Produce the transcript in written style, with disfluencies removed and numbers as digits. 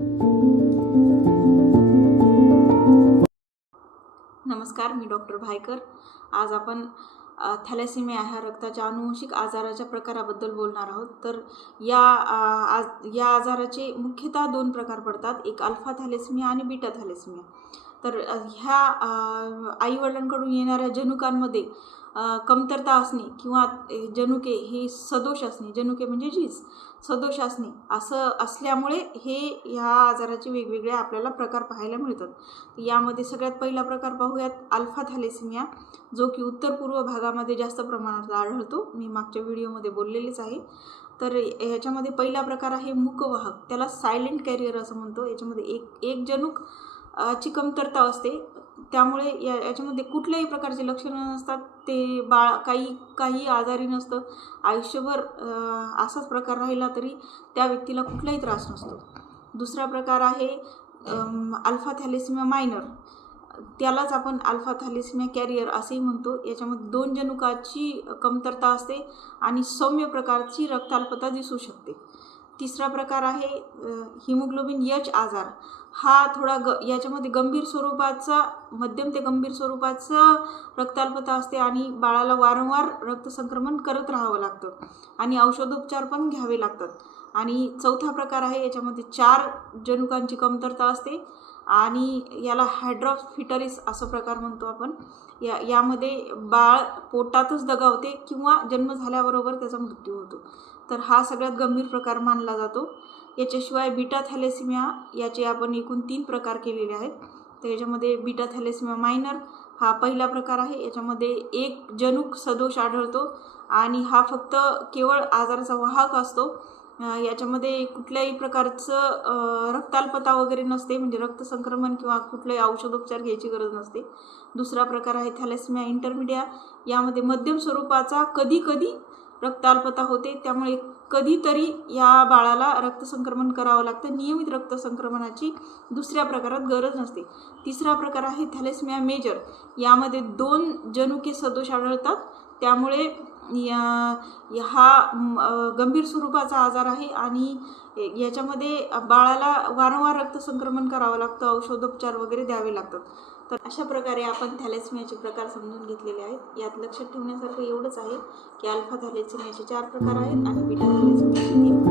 नमस्कार, मी डॉक्टर भायकर। आज आपण थॅलेसेमिया ह्या रक्ताच्या अनुवंशिक आजाराच्या प्रकाराबद्दल बोलणार आहोत। तर या आजाराचे मुख्यतः दोन प्रकार पडतात, एक अल्फा थॅलेसेमिया आणि बीटा थॅलेसेमिया। तर ह्या आईवडिलांकडून येणाऱ्या जनुकांमध्ये कमतरता असणे किंवा जनुके हे सदोष असणे, जनुके म्हणजे जीन्स सदोष असणे असं असल्यामुळे ह्या आजाराचे वेगवेगळे आपल्याला प्रकार पाहायला मिळतात। यामध्ये सगळ्यात पहिला प्रकार पाहूयात अल्फा थॅलेसेमिया, जो की उत्तर पूर्व भागामध्ये जास्त प्रमाणात आढळतो। मी मागच्या व्हिडिओमध्ये बोललेलेच आहे। तर ह्याच्यामध्ये पहिला प्रकार आहे मुकवाहक, त्याला सायलेंट कॅरियर असं म्हणतो। याच्यामध्ये एक जनुक ची कमतरता असते, त्यामुळे याच्यामध्ये कुठल्याही प्रकारचे लक्षणं नसतात। ते बाळ काही आजारी नसतं, आयुष्यभर असाच प्रकार राहिला तरी त्या व्यक्तीला कुठलाही त्रास नसतो। दुसरा प्रकार आहे अल्फा थॅलेसेमिया मायनर, त्यालाच आपण अल्फा थॅलेसेमिया कॅरियर असेही म्हणतो। याच्यामध्ये दोन जनुकाची कमतरता असते आणि सौम्य प्रकारची रक्ताल्पता दिसू शकते। तिसरा प्रकार आहे हिमोग्लोबिन एच आजार, हा थोडा याच्यामध्ये गंभीर स्वरूपाचा, मध्यम ते गंभीर स्वरूपाचं रक्ताल्पता असते आणि बाळाला वारंवार रक्तसंक्रमण करत राहावं लागतं आणि औषधोपचार पण घ्यावे लागतात। आणि चौथा प्रकार आहे, याच्यामध्ये 4 जनुकांची कमतरता असते आणि याला हायड्रोफिटरिस असं प्रकार म्हणतो आपण। यामध्ये बाळ पोटातच दगावते किंवा जन्म झाल्याबरोबर त्याचा मृत्यू होतो। तर हा सगळ्यात गंभीर प्रकार मानला जातो। याच्याशिवाय बीटा थॅलेसेमिया, याचे आपण एकूण 3 प्रकार केलेले आहेत। तर याच्यामध्ये बीटा थॅलेसेमिया मायनर हा पहिला प्रकार आहे। याच्यामध्ये एक जनुक सदोष आढळतो आणि हा फक्त केवळ आजाराचा वाहक असतो। याच्यामध्ये कुठल्याही प्रकारचं रक्ताल्पता वगैरे नसते, म्हणजे रक्तसंक्रमण किंवा कुठलाही औषधोपचार घ्यायची गरज नसते। दुसरा प्रकार आहे थॅलेसेमिया इंटरमिडिया, यामध्ये मध्यम स्वरूपाचा कधी कधी रक्ताल्पता होते, त्यामुळे कधीतरी या बाळाला रक्तसंक्रमण करावं लागतं, नियमित रक्तसंक्रमणाची दुसऱ्या प्रकारात गरज नसते। तिसरा प्रकार आहे थॅलेसेमिया मेजर, यामध्ये 2 जनुके सदोष आढळतात, त्यामुळे हा गंभीर स्वरूपाचा आजार आहे आणि याच्यामध्ये बाळाला वारंवार रक्तसंक्रमण करावं लागतं, औषधोपचार वगैरे द्यावे लागतात। तर अशा प्रकारे आपण थॅलेसेमियाचे प्रकार समजून घेतलेले आहेत। यात लक्षात ठेवण्यासारखं एवढंच आहे की अल्फा थॅलेसेमियाचे 4 प्रकार आहेत आणि बीटा थॅलेसेमियाचे 3